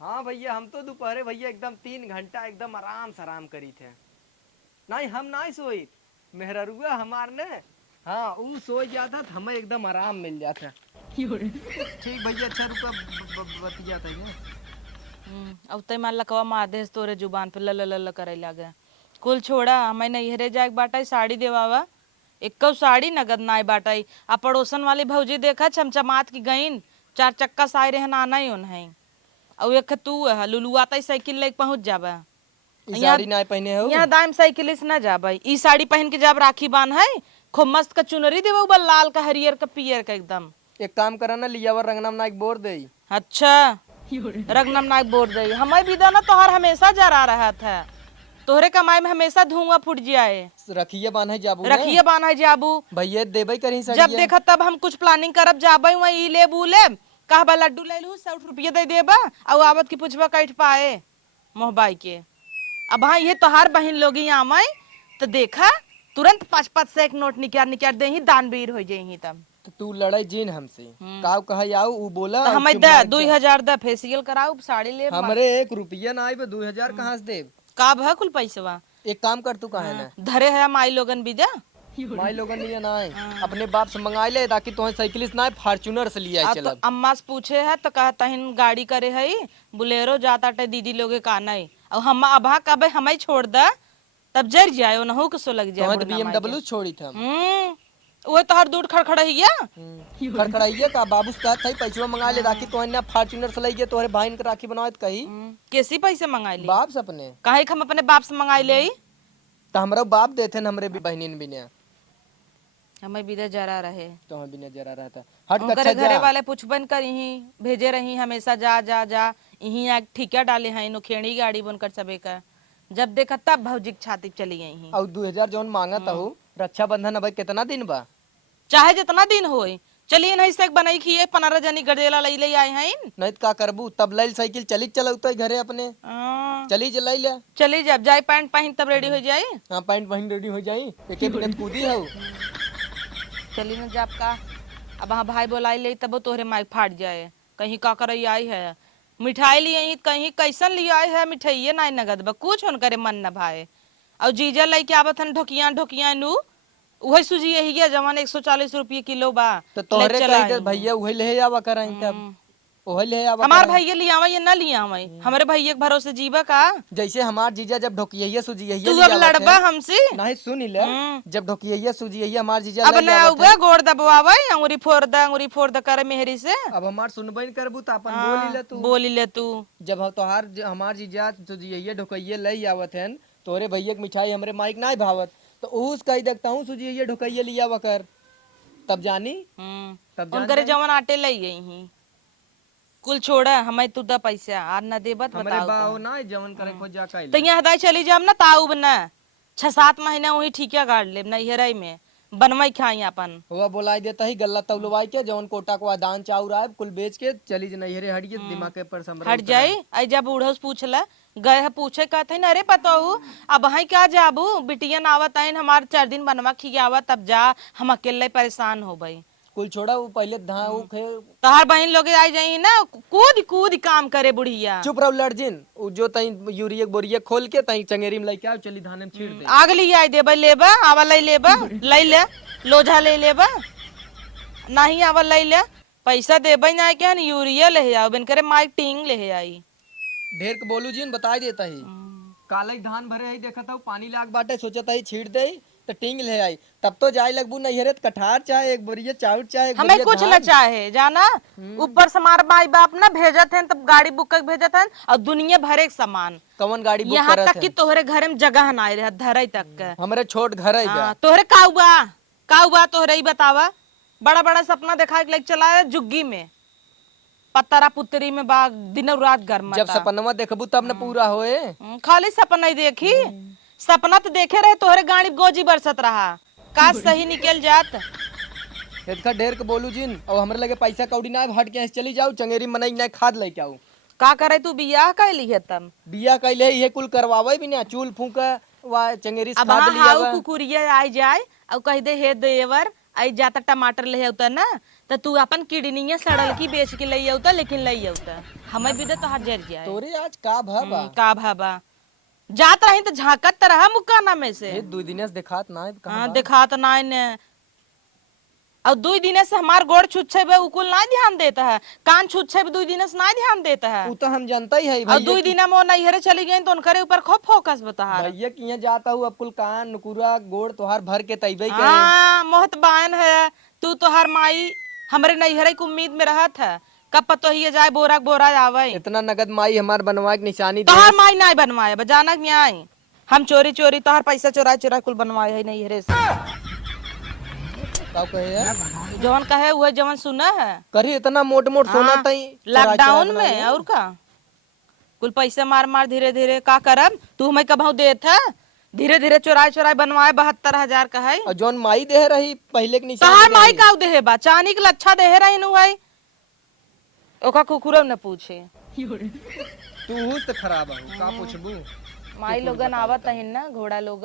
हाँ भैया, हम तो दोपहरे भैया एकदम 3 घंटा एकदम आराम से आराम करी थे। नहीं, हम नहीं सोई। मेहररुआ हमार ने, हाँ ऊ सो जाता तो हमें एकदम आराम मिल जाता। ठीक भैया, अच्छा रुका बतिया था ये। अब तय मान लकवा मादेस तोरे जुबान पे ल ल करे लागे। कुल छोड़ा, हमें नैहरे जाए बाटाई साड़ी देवावा। एक साड़ी नगद नाई बाटाई। आ पड़ोसन वाली भौजी देखा चमचमात की गईन, 4 चक्का साई रहन आना ही उन है। और एक तू है लुलुआता साइकिल लेके पहुंच जाबा। ई यहाँ साड़ी ना पहने हो। यहाँ दाम साइकिल से ना जाबा। ई साड़ी पहन के जब राखी बांध है, खूब मस्त का चुनरी देवा बा, लाल का हरियर का पियर का एकदम। एक काम करा ना, लियावर रंगनाम नाइक बोर दे। अच्छा, रगनम नाक बोल रही हमें भी ना तोहर हमेशा जरा रहा था। तोहरे कमाई में हमेशा धुआं फूट जाए। रखिए बांध जाबू ने। रखिए बाना जाबू। भैया देबे करी जब साड़ी। देखा तब हम कुछ प्लानिंग करब जाबे वही ई लेबू लेब। कहबा लड्डू ले लू 100 रुपये दे देबा और आवत की पूछबा कैठ पाए मोहबाई के। अब हाँ ये तोहार बहन लोग यहाँ आमाई तो देखा तुरंत 5-5 से एक नोट निकाल निकाल दे ही दानवीर हो जाही तब। तो तू लड़ाई जीन हमसे काव कहा आऊ ऊ बोला तो हमें कि द भाग जा। 2000 द फेसियल कराऊ साड़ी ले हमरे 1 रुपया ना आई, 2000 कहाँ से दे। का भा कुल पैसवा एक काम कर, तू कहा ना धरे है माई लोगन भी दे। माई लोगन लिए ना आए, अपने बाप से मंगाई ले ताकि तुम्हें साइकिलिस्ट ना आए, फार्चूनर से लिए आ आए तो चलब। अम्मा से पूछे है तो कहता हिन गाड़ी करे है बुलेरो जाता टे दीदी लोगे का नहीं। और हम अभा कब हमें छोड़ दा तब जर जाए नहु के सो लग जाए तुम्हें तो बुढ़ना माई के। BMW छोड़ी था। वो तो हर दूर खड़खड़ैया। खड़खड़ाइए का बाबू से कहत था पैसा मंगा ले ताकि तुम्हें ना फार्चूनर से लइए, तोहरे भाई के राखी बनवाए तो कही कैसी पैसे मंगाई ली बाप से अपने। काहे हम अपने बाप से मंगाई ले आई? तो हमरा बाप देते न हमरे भी बहनीन बिना। हमें भी दे जरा रहे तो हम बिना जरा रहता हट उनकरे कच्छा घरे जा। वाले पूछबन कर यही भेजे रही हमेशा जा जा जा यही आ ठीका डाले हैं नो खेड़ी गाड़ी बनकर सबे का। जब देखा तब भौजी की छाती पे चली गई। और 2000 जौन मांगा था रक्षाबंधन अब कितना दिन बा। चाहे जितना दिन होए चलिए नहीं से बनाई खिए 15 जनी गडेला लई ले आए हैं। नहीं तो का करबू, तब लैल साइकिल चली चलौते घरे अपने। चली चलाई ले। चली जब जाए पैंट पहन तब रेडी हो जाए। हाँ पैंट पहन रेडी हो जाई, एक एक मिनट कूदी हो। चली न जब का अब हाँ भाई बोलाई ले तब तोहरे माइक फाट जाए। कहीं का कर आई है मिठाई लिए कहीं कैसन लिए आई है मिठाइये ना नगद बा कुछ उन करे मन न भाए। और जीजा लेके आवत हन ढोकिया ढोकिया नू वही सूजी यही गया जवान 140 रुपये किलो बा। तो तोहरे ले चला कही दे आई। भैया वही ले आवा कराई, तब वही ले आवा हमार कराई। भैया लिया या ना लिया हमारे भैया के भरोसे जीवा का। जैसे हमार जीजा जब ढोकिया सूजी तू अब लड़बा हमसे नहीं सुन ले, जब ढोकिया सूजी हमार जीजा अब ले न आवत आऊगा गोड़ दबवावे अंगूरी फोड़ द करे मेहरी से। अब हमार सुनबे न करबू तो अपन बोली ले तू। बोली ले तू जब तोहार हमार जीजा सूजी ढोकिया ले आवत हन, तोरे भैया की मिठाई हमरे माइक ना भावत तो उस कही देखता हूँ सूजी ढोकिया लिया वकर, तब जानी तब जान उनकरे जवन आटे लई गई ही कुल छोड़ा हमें तू दा पैसा आर न देबत हमरे बताओ बाओ ना जवन करे खोज जा तो कैले। यहाँ हदाई चली जाम ना ताऊब न 6-7 महीना वही ठीकिया गाड़ ले नैहराई में बनवाई खाई अपन। हुआ बोलाई देता ही गल्ला तौलवाई के जवन कोटा को दान चाउर आए कुल बेच के चली नैहरे हट गए, दिमाग के पर समरा हट जाई आई जब बूढ़ो से पूछला गए है पूछे कहते अरे पताऊ अब वही क्या जाबू बिटिया आवत आइन हमार 4 दिन बनवा खियावा तब जा हम अकेले परेशान हो गई। कुल छोड़ा वो पहले धा वो तोहार बहन लोग आई जाई ना कूद कूद काम करे बुढ़िया। चुप रहो लड़जिन, वो जो तई यूरिया बोरिया खोल के तई चंगेरी में लेके आओ, चली धाने में छीड़ दे। आग ली आई देबा लेबा आवा लई लेबा लई ले लोझा ले लेबा नहीं आवा लई ले पैसा देबा ना क्या यूरिया ले आओ बिन करे माइक टिंग ले आई। ढेर के बोलू जिन बताई देता ही काले धान भरे ही देखा था पानी लाग बाटे सोचता ही छीड़ दे तो टिंग ले आई, तब तो जाए लगबू नैहरे कठार चाहे एक बोरिया चाउर चाहे हमें कुछ न चाहे जाना ऊपर से हमारे माई बाप ना भेजत हैं तब गाड़ी बुक कर भेजत हैं और दुनिया भरे के सामान कवन गाड़ी बुक यहाँ करत तक कि तोहरे घर में जगह ना रहे धरई तक के। हमरे छोट घर है जा। तोहरे काउबा तोहरे ही बतावा बड़ा बड़ा सपना देखा के चला जुग्गी में पतरा पुतरी में बाग दिन रात घर जब सपनवा देखबू तब न पूरा होए। खाली सपना ही देखी सपना तो देखे रहे तोहरे गाड़ी गोजी बरसत रहा काश सही निकल जात। इतना ढेर के बोलू जिन और हमरे लगे पैसा कौड़ी ना हट के चली जाओ चंगेरी मनई ना खाद लेके आओ। का करे तू बियाह कैली है तब बिया कैले ये कुल करवावे भी ना चूल फूक वा चंगेरी से अब खाद हाँ लिया हाउ कुकुरिया आई जाए और कह दे हे देवर आई जाता टमाटर ले औता ना तो तू अपन किडनी सड़ल की बेच के ले औता लेकिन ले औता हमें भी दे तो हाथ जर जाए तोरे आज का भाबा का भाबा जात रही तो झाकत रहा मुक्काना में से हे 2 दिन से दिखात ना है कहां हाँ बा दिखात ना ने और 2 दिन से हमार गोड़ छुच्छे बे उकुल ना ध्यान देता है कान छुच्छे बे 2 दिन से ना ध्यान देता है उ तो हम जानता ही है और भैया 2 दिन में नैहरे चली गई तो उनकरे ऊपर खूब फोकस बता भैया कि यहाँ जाता हूँ अब कुल कान नुकुरा गोड़ तोहार भर के तैबे के हाँ मोहत बायन है तू तो हर माई हमरे नैहरे की उम्मीद में रहत है कब पतो ही जाए बोरा बोरा आवे इतना नगद माई हमार बनवा के निशानी दे तोहर माई नहीं बनवाए बजाना नहीं आई हम चोरी चोरी तोहर पैसा चोरा चोरा कुल बनवाए है नैहरे से का कहे है जवन कहे हुए जवन सुना है करी इतना मोट मोट सोना हाँ, तई लॉकडाउन में और का कुल पैसा मार मार धीरे धीरे का करब तू हमें कभू देत है धीरे धीरे चोराए चोराए बनवाए 72,000 का है और जौन माई दे रही पहले के निशानी तोहार माई रही। का देहे बा चांदी के लच्छा देहे रही नु है ओका कुकुरव न पूछे तू तो खराब है का पूछबू माई लोगन आवत है ना घोड़ा लोग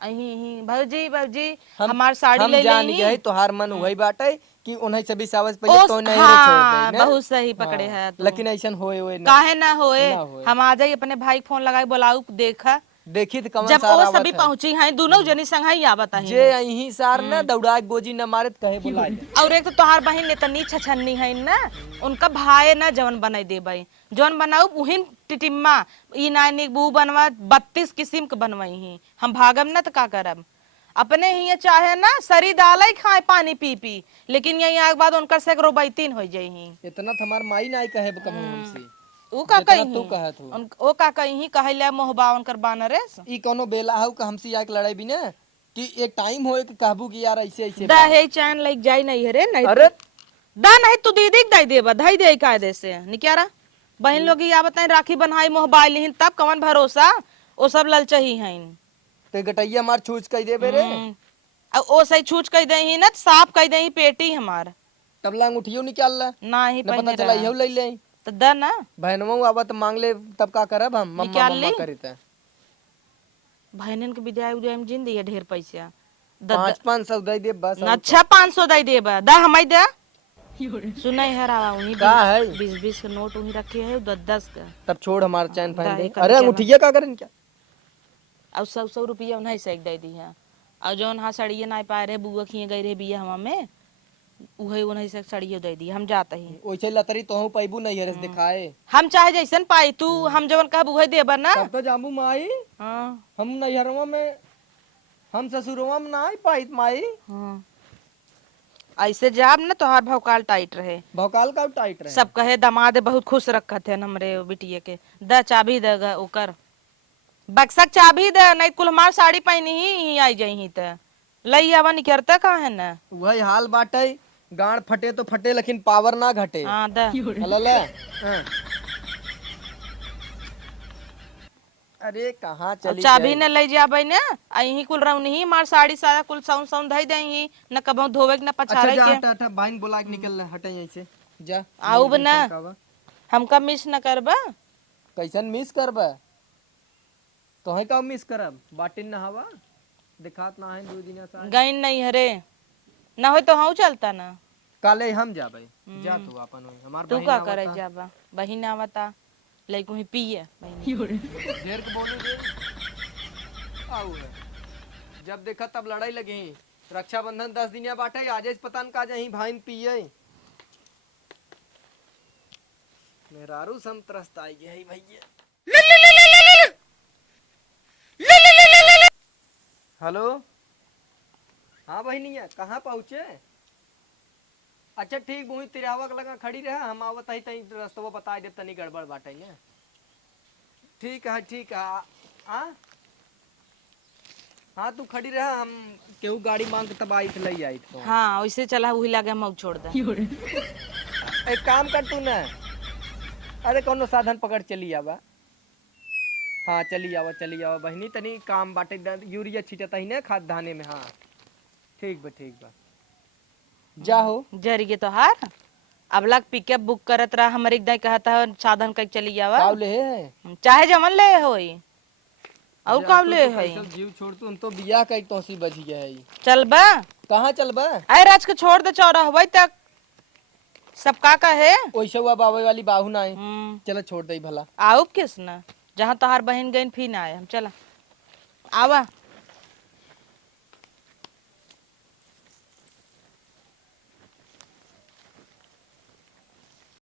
अही भौजी भौजी हमार साड़ी हम ले जान ली गए तोहार मन वही बाटे कि उन्हें से भी सावज पहले ओस तो नहीं हाँ, छोड़ दे बहुत सही पकड़े है तू। लेकिन ऐसन होए ना काहे ना होए ना होए। हम आ जाई अपने भाई के फोन लगाई बोलाऊ देखा देखी तो कमन जब सारा वो आवत सभी है। पहुंची हैं दोनों जनी संग ही आवत हैं जे यही सार ना दौड़ा के गोजी न मारत कहे बुला और एक तो तोहार बहन ने तनी छछन्नी है ना उनका भाई ना जवन बनाई दे भाई जवन बनाऊ उहिन टिटिम्मा ई नानी बू बनवा 32 किस्म के बनवाई ही हम भागम ना तो का करब अपने ही चाहे ना सरी दाल खाए पानी पी पी लेकिन यही आग बाद उनकर से रोबैतीन हो जाई ही इतना तो हमार माई ना कहे कभी हमसे ऊ का जितना कहीं तू कहत हो ओ का कहीं कहले मोहबा उनकर बानरेस ई कोनो बेला हउ का हमसे आके लड़ाई भी ना कि एक टाइम होए कि कहबू कि यार ऐसे ऐसे दा है चैन लग जाई नहीं रे नहीं अरे दा नहीं तू दीदी के दाई देबा धाई दे कायदे से निक्यारा बहन लोग या बताए राखी बन्हाई मोहबाइल लिहिन तब कवन भरोसा ओ सब ललचही हैं तो गटैया मार छूच कह देबे रे ओ सही छूच कह दे ही ना साफ कह दे ही पेटी हमार तबला अंगूठियो निकाल ला ना ही न पता पहने चला रहा। इहो ले ले तो दा ना बहनों आवत मांग ले तब का करब हम मम्मा निकाल मम्मा ली? करिता बहनन के विदाई उदाई में जिन दिए ढेर पैसा 500 दे दे बस और अच्छा 500 दई देबा दा हमाई दा सुनाई है रावा उन्हीं का है 20-20 के नोट उन्हीं रखे है 10-10 का तब छोड़ हमार चैन पहन दाई दे कर अरे के अंगूठिया का करन क्या और 100 रुपया उन्हीं से दे दी है और जौन हाँ सड़िए ना पाए रहे बुआ खिए गई रहे बिया हवा में उहे उन्हीं से सड़िए दे दी हम जाते ही ओइसे लतरी तोहू पैबू नहीं हरस दिखाए हम चाहे जैसन पाई तू हम जवन कहब उहे देबा ना तब तो जामू माई हाँ हम नैहरवा में हम ससुरवा में ना पाई माई हाँ ऐसे जाब ना तोहार भौकाल टाइट रहे भौकाल का टाइट रहे सब कहे दामाद बहुत खुश रखत है हमरे बिटिया के द चाबी देगा ओकर बक्सक चाबी दे नहीं कुल हमार साड़ी पहनी ही आई जाई त लई आवा निकरता का है ना वही हाल बाटे गांड फटे तो फटे लेकिन पावर ना घटे हाँ द हलला हाँ। अरे कहाँ अब चली चाबी गई? ने लई जाबे ने अही कुल रौनी ही मार साड़ी सारा कुल सौन सौन धई देही न कबो धोवे के न अच्छा पछारे जा के हटा हटा बाइन बोला के निकल ले हटे यहीं से जा आऊ मोर बना। जैसन कावा। हमका मिस न करबा कैसन मिस करबा तोहे का मिस करब बाटिन ना हवा दिखात ना है 2 दिन से गईन नहीं हरे न हो तो हाउ चलता ना काले हम जाबे जा तू अपन होई हमार तू बहिन का आवता। करे जाबा बहिन आवता लइको ही पिए बहिन ढेर के बोली दे आऊ है जब देखा तब लड़ाई लगे रक्षाबंधन 10 दिन या बाटे आज पतान का जही भाईन पिए मेरारू सम त्रस्त आई गई भैया हेलो हाँ बहनिया कहाँ पहुँचे अच्छा ठीक वही तिरावा के लगा खड़ी रहा हम आवत ही तई रास्तवा बता दे तनी गड़बड़ बाटे ने ठीक है हाँ हाँ तू खड़ी रहा हम केहू गाड़ी मांग के तब आई थे लई आई तो हाँ वैसे चला वही लागे मऊ छोड़ दे एक काम कर तू ना अरे कौनो साधन पकड़ चली आवा हाँ चली आवा बहनी तनी काम बाटे यूरिया छिटता ही ना खाद धाने में हाँ ठीक बा जाहो जरिए तो हार अब लग पिकअप बुक करत रहा हमर एक दाई कहता है साधन कई चली जावा काव ले है चाहे जमन ले होई और काव ले है जीव छोड़ तू तो बियाह कई तोसी बजी है चल बा कहाँ चलबा? अरे राज के छोड़ दे चौरा हुआ तक सब का है। वैसे हुआ बाबा वाली बाहू ना आई। चलो छोड़ दई भला। आओ किस ना जहाँ तहार बहन गई फिर ना आए हम चला आवा।